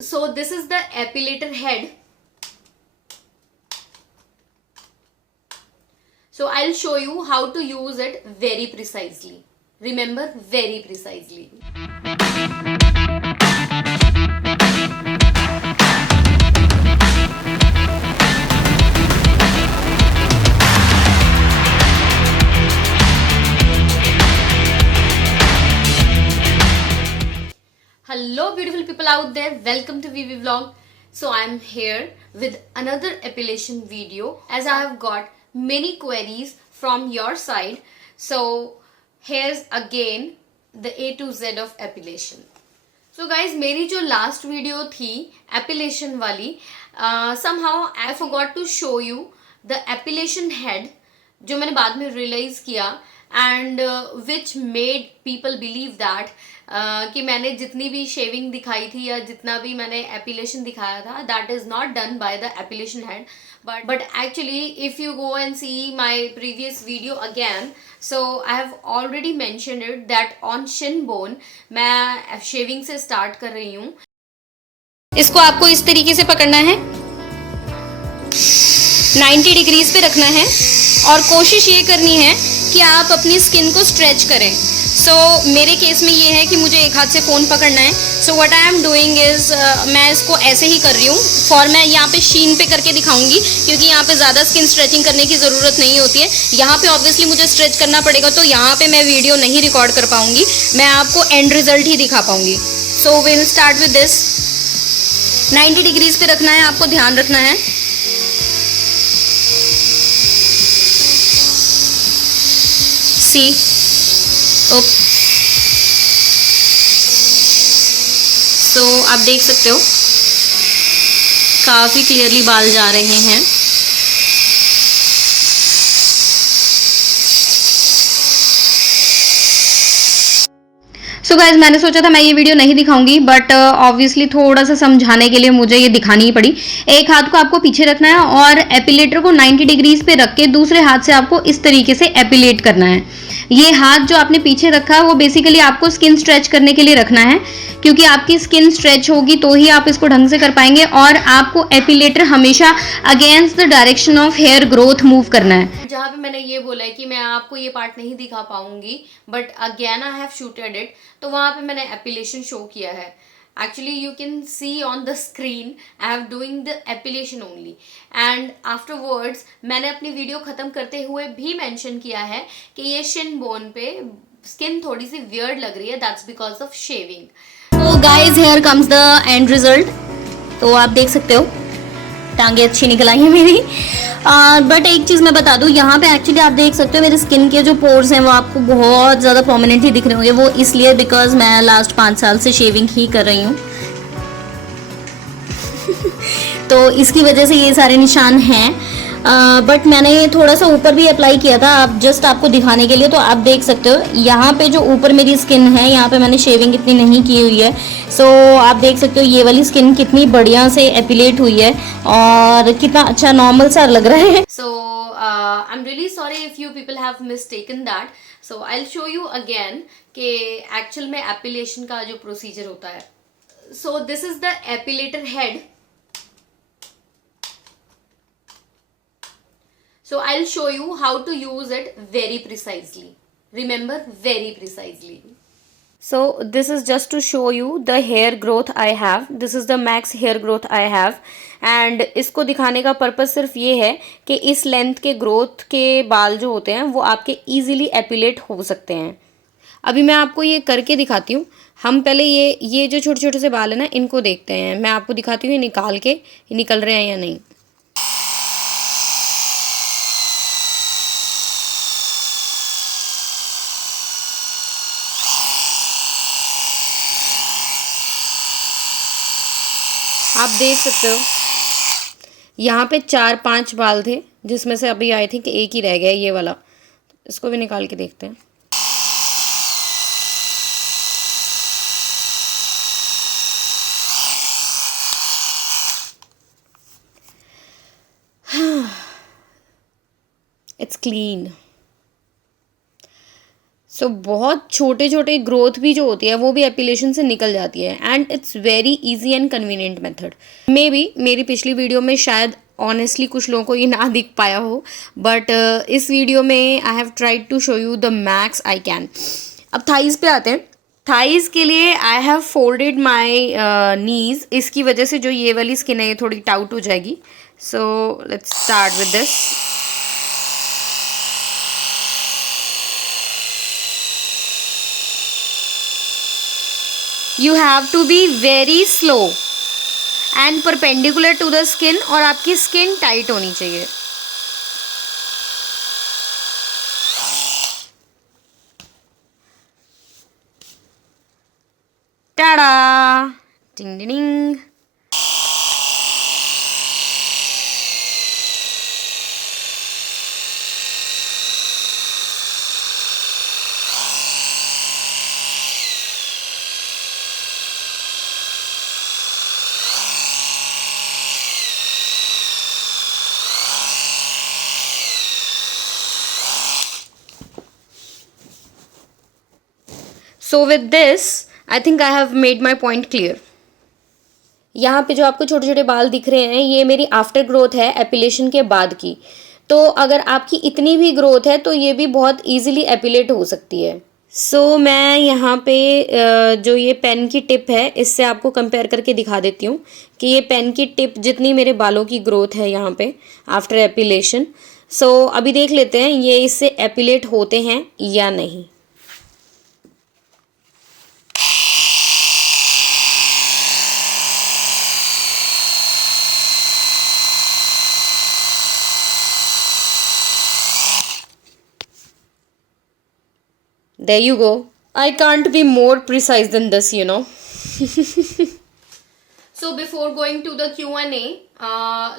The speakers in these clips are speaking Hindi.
So this is the epilator head. So I'll show you how to use it very precisely. Remember, very precisely. Hello beautiful people out there, welcome to VV Vlog. So I'm here with another epilation video as I have got many queries from your side. So here's again the A to Z of epilation. So guys, मेरी जो last video थी epilation वाली, somehow I forgot to show you the epilation head जो मैंने बाद में realize किया and which made people believe that कि मैंने जितनी भी शेविंग दिखाई थी या जितना भी मैंने एपिलेशन दिखाया था that is not done by the एपिलेशन head but actually if you go and see my previous video again, so I have already mentioned it that on shin bone मैं शेविंग से स्टार्ट कर रही हूँ. इसको आपको इस तरीके से पकड़ना है, 90 डिग्रीज पे रखना है और कोशिश ये करनी है कि आप अपनी स्किन को स्ट्रेच करें. सो मेरे केस में ये है कि मुझे एक हाथ से फ़ोन पकड़ना है. So what I am doing is मैं इसको ऐसे ही कर रही हूँ. फॉर मैं यहाँ पे शीन पे करके दिखाऊंगी क्योंकि यहाँ पे ज़्यादा स्किन स्ट्रेचिंग करने की ज़रूरत नहीं होती है. यहाँ पे ऑब्वियसली मुझे स्ट्रेच करना पड़ेगा तो यहाँ पे मैं वीडियो नहीं रिकॉर्ड कर पाऊँगी, मैं आपको एंड रिजल्ट ही दिखा पाऊँगी. So will start with this. 90 degrees पे रखना है, आपको ध्यान रखना है. सी सो आप देख सकते हो काफ़ी क्लियरली बाल जा रहे हैं. सो गाइज मैंने सोचा था मैं ये वीडियो नहीं दिखाऊंगी बट ऑब्वियसली थोड़ा सा समझाने के लिए मुझे ये दिखानी ही पड़ी. एक हाथ को आपको पीछे रखना है और एपिलेटर को 90 डिग्रीज पे रख के दूसरे हाथ से आपको इस तरीके से एपिलेट करना है. ये हाथ जो आपने पीछे रखा है वो बेसिकली आपको स्किन स्ट्रेच करने के लिए रखना है क्योंकि आपकी स्किन स्ट्रेच होगी तो ही आप इसको ढंग से कर पाएंगे. और आपको एपिलेटर हमेशा against the direction of hair growth move करना है. जहाँ पे मैंने ये बोला है कि मैं आपको ये पार्ट नहीं दिखा पाऊंगी but again I have shooted it, तो वहाँ पे मैंने एपिलेशन शो किया है. Actually you can see on the screen I have doing the epilation only and afterwards मैंने अपनी वीडियो ख़त्म करते हुए भी मेंशन किया है कि ये शिन बोन पे स्किन थोड़ी सी वियर्ड लग रही है, दैट्स बिकॉज ऑफ शेविंग. तो guys here comes the end result. तो आप देख सकते हो टांगे अच्छी निकल आई है मेरी. बट एक चीज़ मैं बता दूँ, यहाँ पे एक्चुअली आप देख सकते हो मेरे स्किन के जो पोर्स हैं वो आपको बहुत ज़्यादा प्रोमिनेंटली दिख रहे होंगे. वो इसलिए बिकॉज मैं लास्ट 5 साल से शेविंग ही कर रही हूँ तो इसकी वजह से ये सारे निशान हैं. बट मैंने थोड़ा सा ऊपर भी अप्लाई किया था आप जस्ट आपको दिखाने के लिए. तो आप देख सकते हो यहाँ पे जो ऊपर मेरी स्किन है यहाँ पे मैंने शेविंग इतनी नहीं की हुई है. सो आप देख सकते हो ये वाली स्किन कितनी बढ़िया से एपिलेट हुई है और कितना अच्छा नॉर्मल सा लग रहा है. So I am really sorry if you people have mistaken that. So I will show you again कि एक्चुअल में एपिलेशन का जो प्रोसीजर होता है. So this is the epilator head. So I'll show you how to use it very precisely. Remember, very precisely. So this is just to show you the hair growth I have. This is the max hair growth I have. And इसको दिखाने का पर्पस सिर्फ ये है कि इस लेंथ के ग्रोथ के बाल जो होते हैं वो आपके easily एपिलेट हो सकते हैं. अभी मैं आपको ये करके दिखाती हूँ. हम पहले ये जो छोटे छोटे से बाल है ना इनको देखते हैं. मैं आपको दिखाती हूँ ये निकाल के ये निकल रहे हैं या नहीं. आप देख सकते हो यहाँ पे 4-5 बाल थे जिसमें से अभी आई थिंक एक ही रह गया ये वाला. इसको भी निकाल के देखते हैं. It's clean. बहुत छोटे छोटे ग्रोथ भी जो होती है वो भी एपिलेशन से निकल जाती है, and it's very easy and convenient method. May be मेरी पिछली वीडियो में शायद ऑनेस्टली कुछ लोगों को ये ना दिख पाया हो, बट इस वीडियो में I have tried to show you the max I can. अब थाइज पे आते हैं। थाइज के लिए आई हैव फोल्डेड माई नीज, इसकी वजह से जो ये वाली स्किन है ये थोड़ी टाउट हो जाएगी। So let's start with this. You have to be very slow and perpendicular to the skin, और आपकी स्किन टाइट होनी चाहिए। टाडा, टिंग टिंग। So with this I think I have made my point clear. यहाँ पे जो आपको छोटे छोटे बाल दिख रहे हैं ये मेरी आफ्टर ग्रोथ है एपिलेशन के बाद की। तो अगर आपकी इतनी भी ग्रोथ है तो ये भी बहुत इजीली एपिलेट हो सकती है। मैं यहाँ पे जो ये पेन की टिप है इससे आपको कंपेयर करके दिखा देती हूँ कि ये पेन की टिप जितनी मेरे बालों की ग्रोथ है यहाँ पे आफ्टर एपिलेशन। अभी देख लेते हैं ये इससे एपिलेट होते हैं या नहीं। There you go. I can't be more precise than this, you know. So before going to the Q&A,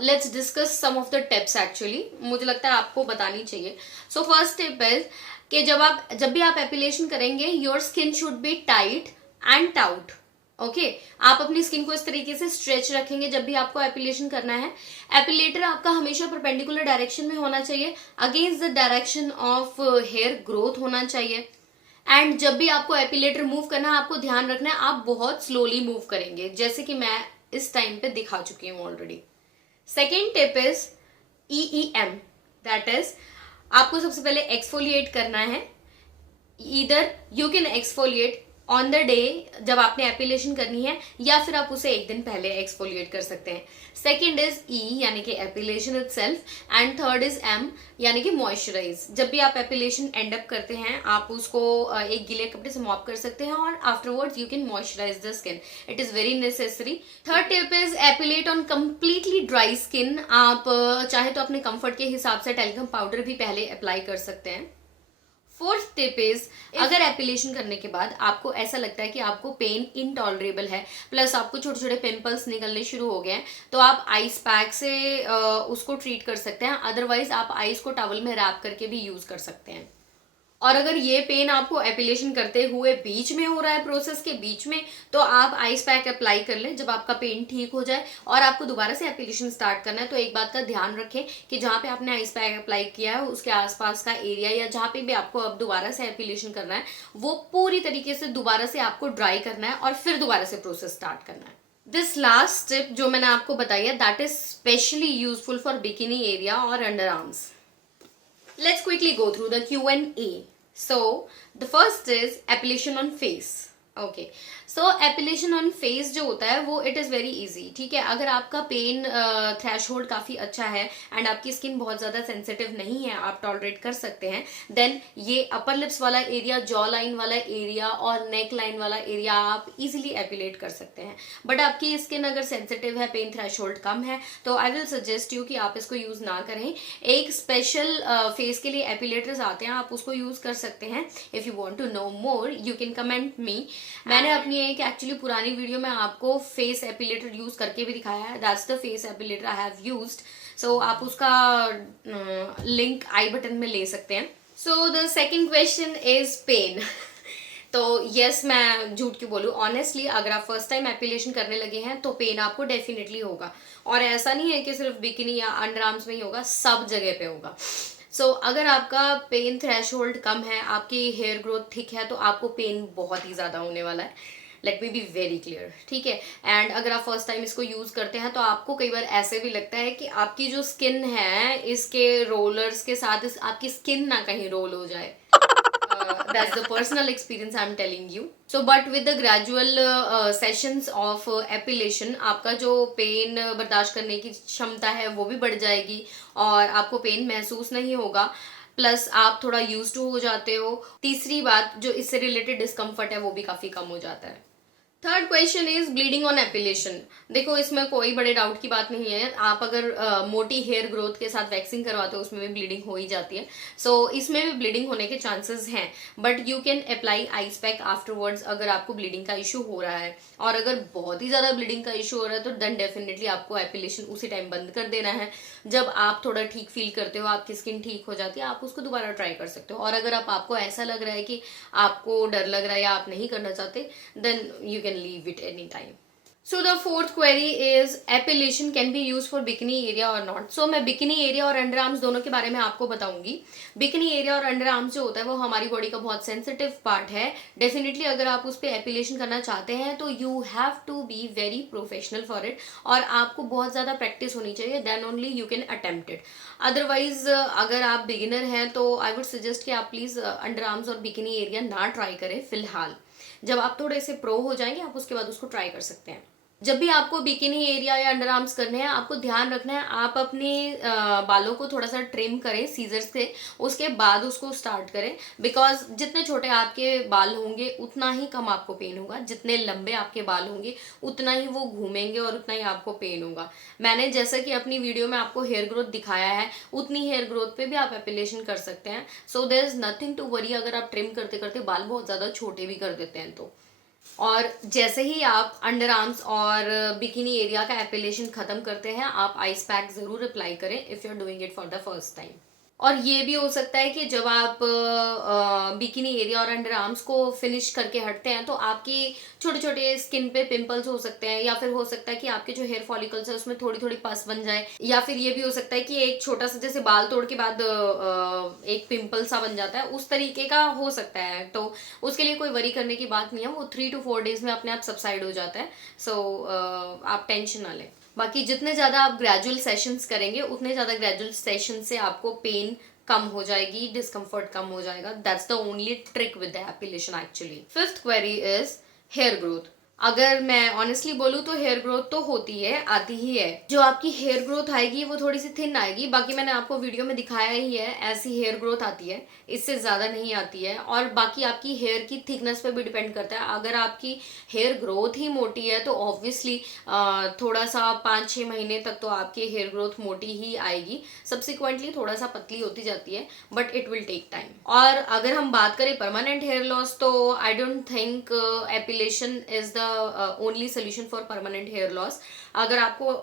let's discuss some of the tips actually. मुझे लगता है आपको बतानी चाहिए। So first tip is कि जब भी आप एपिलेशन करेंगे your skin should be tight and taut. Okay आप अपनी स्किन को इस तरीके से स्ट्रेच रखेंगे जब भी आपको एपिलेशन करना है। एपिलेटर आपका हमेशा परपेंडिकुलर डायरेक्शन में होना चाहिए, against the direction of hair growth होना चाहिए। एंड जब भी आपको एपिलेटर मूव करना है आपको ध्यान रखना है आप बहुत स्लोली मूव करेंगे, जैसे कि मैं इस टाइम पे दिखा चुकी हूँ already. Second tip is EEM, that is आपको सबसे पहले एक्सफोलिएट करना है। Either you can exfoliate on the day जब आपने एपिलेशन करनी है, या फिर आप उसे एक दिन पहले एक्सफोलिएट कर सकते हैं। सेकेंड इज E यानी कि एपिलेशन itself, and third is M यानी कि मॉइस्चराइज। जब भी आप एपिलेशन एंड अप करते हैं आप उसको एक गीले कपड़े से मॉप कर सकते हैं और afterwards you can moisturise the skin, it is very necessary. Third tip is epilate on completely dry skin. आप चाहे तो अपने कंफर्ट के हिसाब से टेल्कम पाउडर भी पहले अप्लाई कर सकते हैं। फोर्थ टिप इज अगर एपिलेशन करने के बाद आपको ऐसा लगता है कि आपको पेन इनटॉलरेबल है, प्लस आपको छोटे छोटे पिंपल्स निकलने शुरू हो गए हैं, तो आप आइस पैक से उसको ट्रीट कर सकते हैं। अदरवाइज आप आइस को टॉवल में रैप करके भी यूज कर सकते हैं। और अगर ये पेन आपको एपिलेशन करते हुए बीच में हो रहा है, प्रोसेस के बीच में, तो आप आइस पैक अप्लाई कर लें जब आपका पेन ठीक हो जाए और आपको दोबारा से एपिलेशन स्टार्ट करना है। तो एक बात का ध्यान रखें कि जहाँ पे आपने आइस पैक अप्लाई किया है उसके आसपास का एरिया या जहाँ पे भी आपको अब दोबारा से एपिलेशन करना है वो पूरी तरीके से दोबारा से आपको ड्राई करना है और फिर दोबारा से प्रोसेस स्टार्ट करना है। दिस लास्ट टिप जो मैंने आपको बताई है that is specially useful for bikini area और underarms. Let's quickly go through the Q&A. So the first is epilation on face. Okay एपिलेशन on face जो होता है वो इट इज़ वेरी इजी। ठीक है, अगर आपका पेन थ्रेशहोल्ड काफ़ी अच्छा है एंड आपकी स्किन बहुत ज़्यादा सेंसिटिव नहीं है, आप टॉलरेट कर सकते हैं, देन ये अपर लिप्स वाला एरिया, जॉ लाइन वाला एरिया और नेक लाइन वाला एरिया आप इजीली एपिलेट कर सकते हैं। बट आपकी स्किन अगर सेंसिटिव है, पेन थ्रेशहोल्ड कम है, तो आई विल सजेस्ट यू कि आप इसको यूज़ ना करें। एक स्पेशल फेस के लिए एपिलेटर्स आते हैं, आप उसको यूज़ कर सकते हैं। If you want to know more you can comment me. मैंने अपनी एक एक्चुअली पुरानी वीडियो में आपको फेस एपिलेटर यूज करके भी दिखाया है, that's the face epilator I have used. So आप उसका लिंक आई बटन में ले सकते हैं। So the second question is pain. तो यस, मैं झूठ क्यों बोलूँ, ऑनेस्टली अगर आप फर्स्ट टाइम एपिलेशन करने लगे हैं तो पेन आपको डेफिनेटली होगा। और ऐसा नहीं है कि सिर्फ बिकिनी या अंडर आर्म्स में ही होगा, सब जगह पे होगा। सो अगर आपका पेन थ्रेशोल्ड कम है, आपकी हेयर ग्रोथ ठीक है, तो आपको पेन बहुत ही ज़्यादा होने वाला है। Let me be very clear, ठीक है। एंड अगर आप फर्स्ट टाइम इसको यूज़ करते हैं तो आपको कई बार ऐसे भी लगता है कि आपकी जो स्किन है इसके रोलर्स के साथ आपकी स्किन ना कहीं रोल हो जाए। That's the personal experience I'm telling you. So but with the gradual sessions of epilation, आपका जो पेन बर्दाश्त करने की क्षमता है वो भी बढ़ जाएगी और आपको पेन महसूस नहीं होगा, प्लस आप थोड़ा यूज टू हो जाते हो। तीसरी बात, जो इससे रिलेटेड डिस्कम्फर्ट है वो भी काफी कम हो जाता है। Third question is bleeding on एपिलेशन। देखो इसमें कोई बड़े डाउट की बात नहीं है, आप अगर मोटी हेयर ग्रोथ के साथ वैक्सिंग करवाते हो उसमें भी ब्लीडिंग हो ही जाती है। सो इसमें भी ब्लीडिंग होने के चांसेस हैं, but you can apply ice pack afterwards अगर आपको ब्लीडिंग का इशू हो रहा है। और अगर बहुत ही ज्यादा ब्लीडिंग का इशू हो रहा है तो देन डेफिनेटली आपको एपिलेशन उसी टाइम बंद कर देना है। जब आप थोड़ा ठीक फील करते हो, आपकी स्किन ठीक हो जाती है, आप उसको दोबारा ट्राई कर सकते हो। और अगर आपको ऐसा लग रहा है कि आपको डर लग रहा है या आप नहीं करना चाहते, then you can leave it anytime. So the fourth query is epilation can be used for bikini area or not. So मैं bikini area और अंडर आर्म्स दोनों के बारे में आपको बताऊंगी। bikini area और अंडर आर्म्स जो होता है वो हमारी बॉडी का बहुत सेंसिटिव पार्ट है। डेफिनेटली अगर आप उस पर एपिलेशन करना चाहते हैं तो you have to be very professional for it, और आपको बहुत ज़्यादा प्रैक्टिस होनी चाहिए, then only you can attempt it. Otherwise अगर आप बिगिनर हैं तो आई वुड सजेस्ट कि आप प्लीज़ अंडर आर्म्स और बिकिनी एरिया ना ट्राई करें फिलहाल। जब आप थोड़े से प्रो हो जाएंगे आप उसके बाद उसको ट्राई कर सकते हैं। जब भी आपको बिकिनी एरिया या अंडर आर्म्स करने हैं, आपको ध्यान रखना है आप अपने बालों को थोड़ा सा ट्रिम करें सीजर से, उसके बाद उसको स्टार्ट करें। बिकॉज जितने छोटे आपके बाल होंगे उतना ही कम आपको पेन होगा, जितने लंबे आपके बाल होंगे उतना ही वो घूमेंगे और उतना ही आपको पेन होगा। मैंने जैसा कि अपनी वीडियो में आपको हेयर ग्रोथ दिखाया है, उतनी हेयर ग्रोथ पे भी आप एपिलेशन कर सकते हैं। So there is nothing to worry अगर आप ट्रिम करते करते बाल बहुत ज़्यादा छोटे भी कर देते हैं तो। और जैसे ही आप अंडर आर्म्स और बिकिनी एरिया का एपिलेशन खत्म करते हैं, आप आइस पैक जरूर अप्लाई करें if you are doing it for the first time. और ये भी हो सकता है कि जब आप बिकिनी एरिया और अंडर आर्म्स को फिनिश करके हटते हैं तो आपकी छोटे छोटे स्किन पे पिंपल्स हो सकते हैं, या फिर हो सकता है कि आपके जो हेयर फॉलिकल्स है उसमें थोड़ी थोड़ी पस बन जाए, या फिर ये भी हो सकता है कि एक छोटा सा जैसे बाल तोड़ के बाद एक पिंपल सा बन जाता है, उस तरीके का हो सकता है। तो उसके लिए कोई वरी करने की बात नहीं है, वो 3 to 4 डेज में अपने आप सबसाइड हो जाता है। सो आप टेंशन ना लें। बाकी जितने ज़्यादा आप ग्रेजुअल सेशंस करेंगे उतने ज़्यादा ग्रेजुअल सेशन से आपको पेन कम हो जाएगी, डिस्कम्फर्ट कम हो जाएगा। That's the only trick with the एपिलेशन actually. Fifth query is here growth. अगर मैं ऑनेस्टली बोलूँ तो हेयर ग्रोथ तो होती है, आती ही है। जो आपकी हेयर ग्रोथ आएगी वो थोड़ी सी थिन आएगी, बाकी मैंने आपको वीडियो में दिखाया ही है, ऐसी हेयर ग्रोथ आती है, इससे ज़्यादा नहीं आती है। और बाकी आपकी हेयर की थिकनेस पे भी डिपेंड करता है। अगर आपकी हेयर ग्रोथ ही मोटी है तो ऑब्वियसली थोड़ा सा 5-6 महीने तक तो आपकी हेयर ग्रोथ मोटी ही आएगी, सब्सिक्वेंटली थोड़ा सा पतली होती जाती है, but it will take time. और अगर हम बात करें परमानेंट हेयर लॉस, तो I don't think epilation is the only solution for permanent hair loss. अगर आपको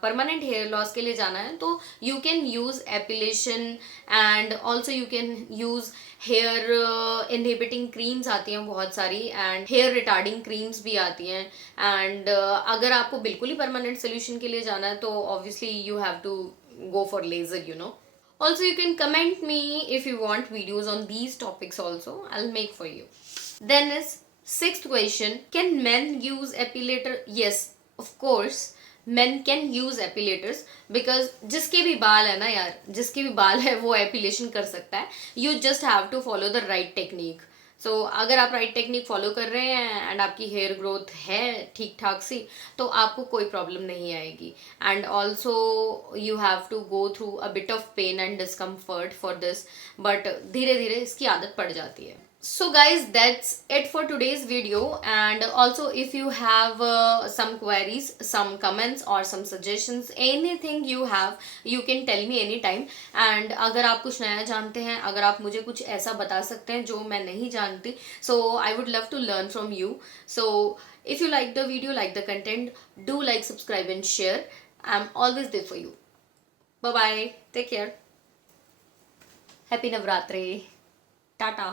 परमानेंट हेयर लॉस के लिए जाना है तो you can use एपिलेशन, and also you can use hair inhibiting creams आती हैं बहुत सारी, एंड हेयर रिटार्डिंग क्रीम्स भी आती हैं। एंड अगर आपको बिल्कुल ही परमानेंट सोल्यूशन के लिए जाना है तो obviously you have to go for laser, you know. Also, you can comment me if you want videos on these topics also. I'll make for you. Then is sixth question. Can men use epilator? Yes, of course. Men can use epilators because जिसके भी बाल है ना यार, जिसके भी बाल है वो एपिलेशन कर सकता है. You just have to follow the right technique. सो अगर आप राइट टेक्निक फॉलो कर रहे हैं एंड आपकी हेयर ग्रोथ है ठीक ठाक सी, तो आपको कोई प्रॉब्लम नहीं आएगी। And also you have to go through a bit of pain and discomfort for this, but धीरे धीरे इसकी आदत पड़ जाती है। So guys, that's it for today's video, and also if you have some queries, some comments or some suggestions, anything you have, you can tell me anytime. And अगर आप कुछ नया जानते हैं, अगर आप मुझे कुछ ऐसा बता सकते हैं जो मैं नहीं जानती, so I would love to learn from you. So if you like the video, like the content, do like, subscribe and share. I'm always there for you. Bye bye, take care, happy Navratri, tata.